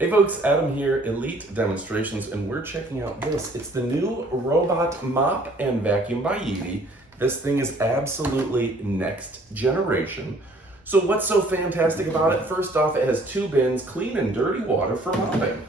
Hey folks, Adam here, Elite Demonstrations, and we're checking out this. It's the new Robot Mop and Vacuum by Yeedi. This thing is absolutely next generation. So what's so fantastic about it? First off, it has 2 bins, clean and dirty water for mopping.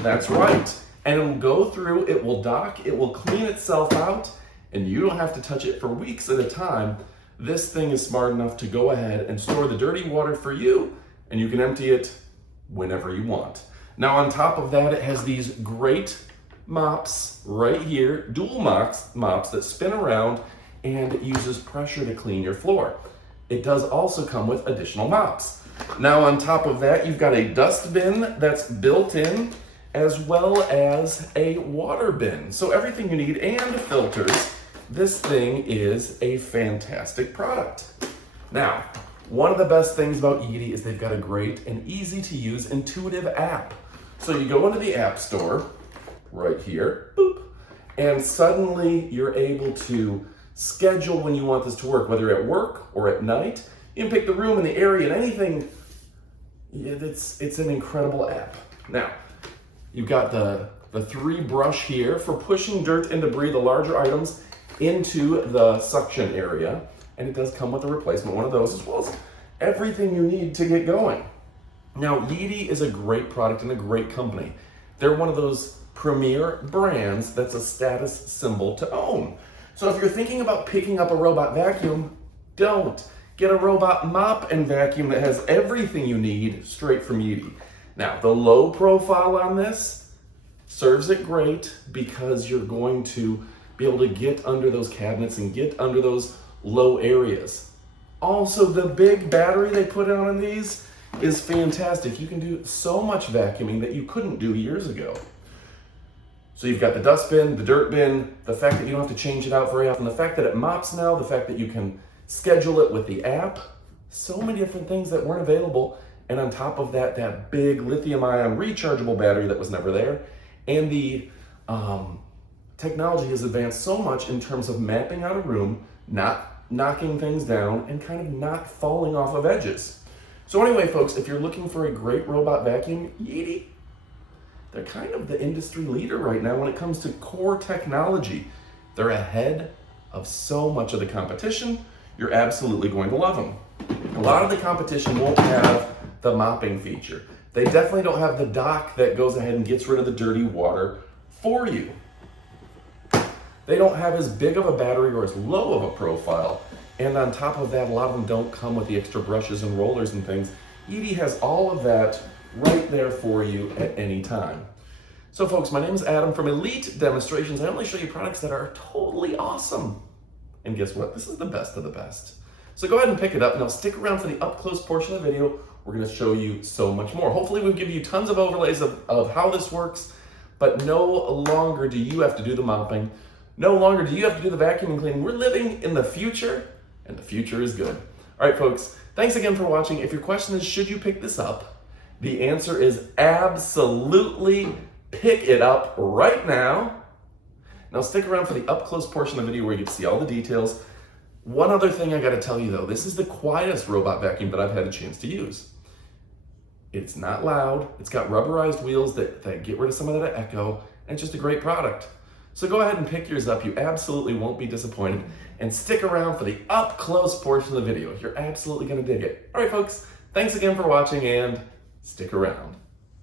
That's right. And it will go through, it will dock, it will clean itself out, and you don't have to touch it for weeks at a time. This thing is smart enough to go ahead and store the dirty water for you, and you can empty it whenever you want. Now on top of that, it has these great mops right here, dual mops that spin around, and it uses pressure to clean your floor. It does also come with additional mops. Now on top of that, you've got a dustbin that's built in, as well as a water bin. So everything you need, and filters. This thing is a fantastic product. Now, one of the best things about Yeedi is they've got a great and easy to use intuitive app. So you go into the app store, right here, boop, and suddenly you're able to schedule when you want this to work, whether at work or at night. You can pick the room and the area and anything. It's an incredible app. Now, you've got the 3 brush here for pushing dirt and debris, the larger items, into the suction area. And it does come with a replacement one of those, as well as everything you need to get going. Now, Yeedi is a great product and a great company. They're one of those premier brands that's a status symbol to own. So if you're thinking about picking up a robot vacuum, don't. Get a robot mop and vacuum that has everything you need straight from Yeedi. Now, the low profile on this serves it great because you're going to be able to get under those cabinets and get under those low areas. Also, the big battery they put on in these is fantastic. You can do so much vacuuming that you couldn't do years ago. So you've got the dustbin, the dirt bin, the fact that you don't have to change it out very often, the fact that it mops now, the fact that you can schedule it with the app, so many different things that weren't available. And on top of that, that big lithium-ion rechargeable battery that was never there. And the technology has advanced so much in terms of mapping out a room, not knocking things down, and kind of not falling off of edges. So anyway, folks, if you're looking for a great robot vacuum, Yeedi, they're kind of the industry leader right now when it comes to core technology. They're ahead of so much of the competition. You're absolutely going to love them. A lot of the competition won't have the mopping feature. They definitely don't have the dock that goes ahead and gets rid of the dirty water for you. They don't have as big of a battery or as low of a profile. And on top of that, a lot of them don't come with the extra brushes and rollers and things. Yeedi has all of that right there for you at any time. So folks, my name is Adam from Elite Demonstrations. I only show you products that are totally awesome. And guess what? This is the best of the best. So go ahead and pick it up. Now stick around for the up-close portion of the video. We're gonna show you so much more. Hopefully we'll give you tons of overlays of how this works, but no longer do you have to do the mopping. No longer do you have to do the vacuum and cleaning. We're living in the future, and the future is good. All right, folks, thanks again for watching. If your question is, should you pick this up? The answer is absolutely pick it up right now. Now stick around for the up-close portion of the video where you get to see all the details. One other thing I gotta tell you though, this is the quietest robot vacuum that I've had a chance to use. It's not loud, it's got rubberized wheels that get rid of some of that echo, and it's just a great product. So go ahead and pick yours up. You absolutely won't be disappointed. And stick around for the up-close portion of the video. You're absolutely gonna dig it. All right, folks, thanks again for watching and stick around.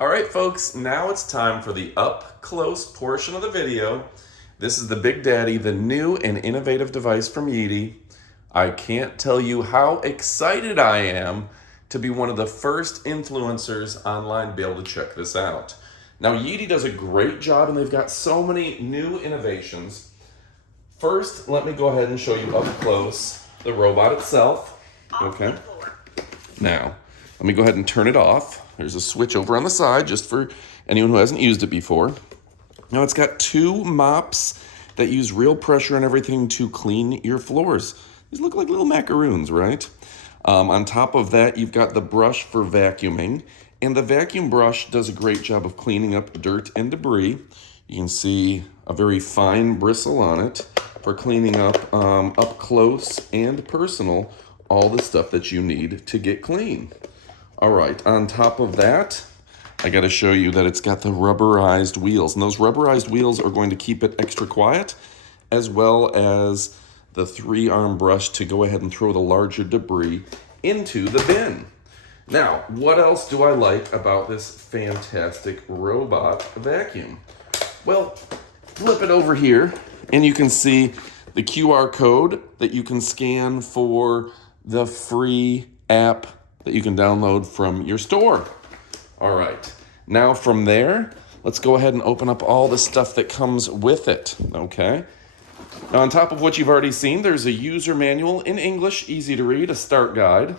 All right, folks, now it's time for the up-close portion of the video. This is the Big Daddy, the new and innovative device from Yeedi. I can't tell you how excited I am to be one of the first influencers online to be able to check this out. Now, Yeedi does a great job, and they've got so many new innovations. First, let me go ahead and show you up close the robot itself. Okay. Now, let me go ahead and turn it off. There's a switch over on the side, just for anyone who hasn't used it before. Now, it's got 2 mops that use real pressure and everything to clean your floors. These look like little macaroons, right? On top of that, you've got the brush for vacuuming. And the vacuum brush does a great job of cleaning up dirt and debris. You can see a very fine bristle on it for cleaning up close and personal all the stuff that you need to get clean. All right, on top of that, I got to show you that it's got the rubberized wheels. And those rubberized wheels are going to keep it extra quiet, as well as the 3-arm brush to go ahead and throw the larger debris into the bin. Now, what else do I like about this fantastic robot vacuum? Well, flip it over here and you can see the QR code that you can scan for the free app that you can download from your store. All right, now from there, let's go ahead and open up all the stuff that comes with it, okay? Now, on top of what you've already seen, there's a user manual in English, easy to read, a start guide.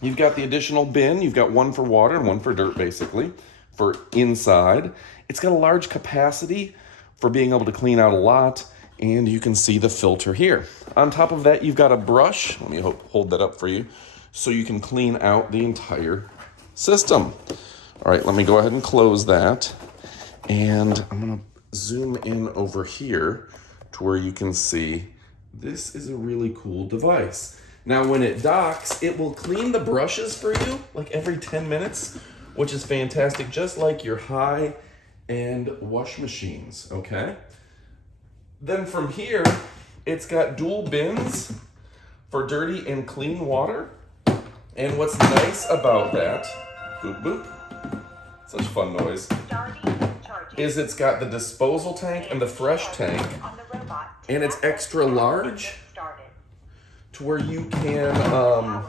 You've got the additional bin. You've got one for water and one for dirt, basically, for inside. It's got a large capacity for being able to clean out a lot, and you can see the filter here. On top of that, you've got a brush. Let me hold that up for you so you can clean out the entire system. All right, let me go ahead and close that, and I'm going to zoom in over here to where you can see this is a really cool device. Now, when it docks, it will clean the brushes for you like every 10 minutes, which is fantastic, just like your high-end wash machines, okay? Then from here, it's got dual bins for dirty and clean water. And what's nice about that, boop, boop, such fun noise, is it's got the disposal tank and the fresh tank, and it's extra large, to where you can,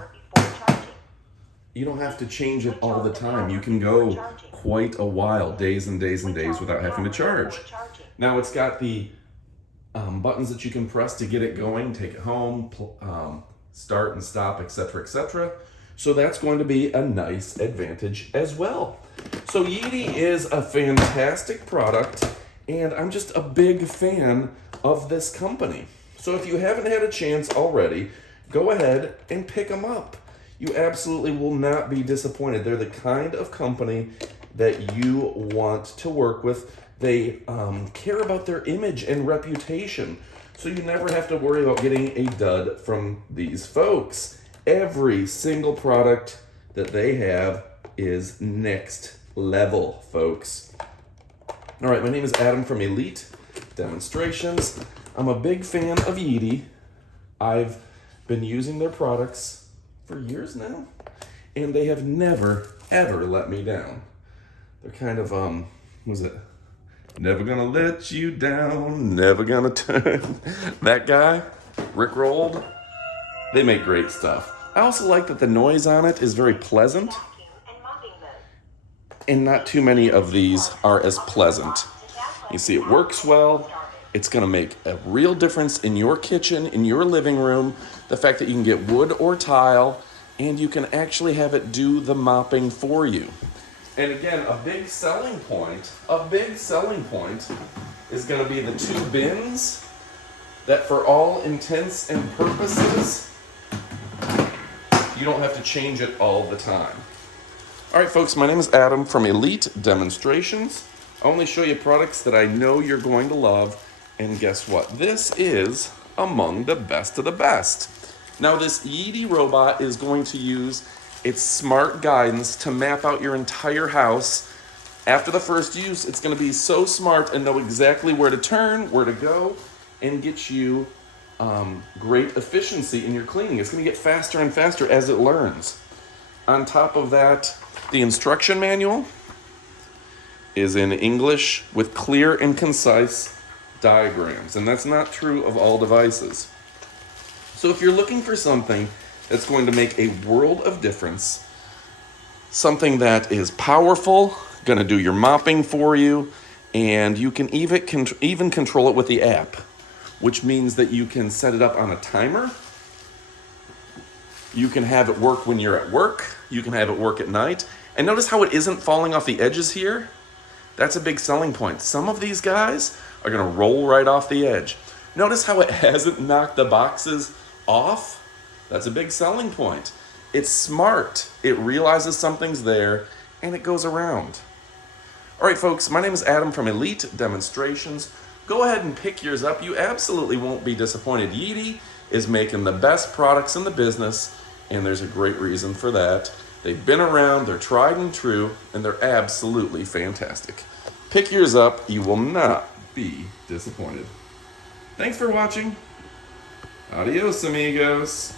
you don't have to change it all the time. You can go quite a while, days and days and days without having to charge. Now it's got the buttons that you can press to get it going, take it home, start and stop, etc., etc. So that's going to be a nice advantage as well. So Yeedi is a fantastic product, and I'm just a big fan of this company. So if you haven't had a chance already, go ahead and pick them up. You absolutely will not be disappointed. They're the kind of company that you want to work with. They care about their image and reputation, so you never have to worry about getting a dud from these folks. Every single product that they have is next level, folks. All right, my name is Adam from Elite Demonstrations. I'm a big fan of Yeedi. I've been using their products for years now, and they have never, ever let me down. They're kind of, what was it? Never gonna let you down, never gonna turn. That guy, Rick Rolled, they make great stuff. I also like that the noise on it is very pleasant, and not too many of these are as pleasant. You see, it works well. It's gonna make a real difference in your kitchen, in your living room. The fact that you can get wood or tile, and you can actually have it do the mopping for you. And again, a big selling point is gonna be the 2 bins that, for all intents and purposes, you don't have to change it all the time. All right, folks, my name is Adam from Elite Demonstrations. I only show you products that I know you're going to love, and guess what? This is among the best of the best. Now, this Yeedi robot is going to use its smart guidance to map out your entire house. After the first use, it's going to be so smart and know exactly where to turn, where to go, and get you great efficiency in your cleaning. It's going to get faster and faster as it learns. On top of that, the instruction manual is in English with clear and concise diagrams, and that's not true of all devices. So if you're looking for something that's going to make a world of difference, something that is powerful, going to do your mopping for you, and you can even control it with the app, which means that you can set it up on a timer. You can have it work when you're at work. You can have it work at night. And notice how it isn't falling off the edges here? That's a big selling point. Some of these guys are gonna roll right off the edge. Notice how it hasn't knocked the boxes off? That's a big selling point. It's smart. It realizes something's there, and it goes around. All right, folks, my name is Adam from Elite Demonstrations. Go ahead and pick yours up. You absolutely won't be disappointed. Yeedi is making the best products in the business, and there's a great reason for that. They've been around, they're tried and true, and they're absolutely fantastic. Pick yours up, you will not be disappointed. Thanks for watching. Adios, amigos.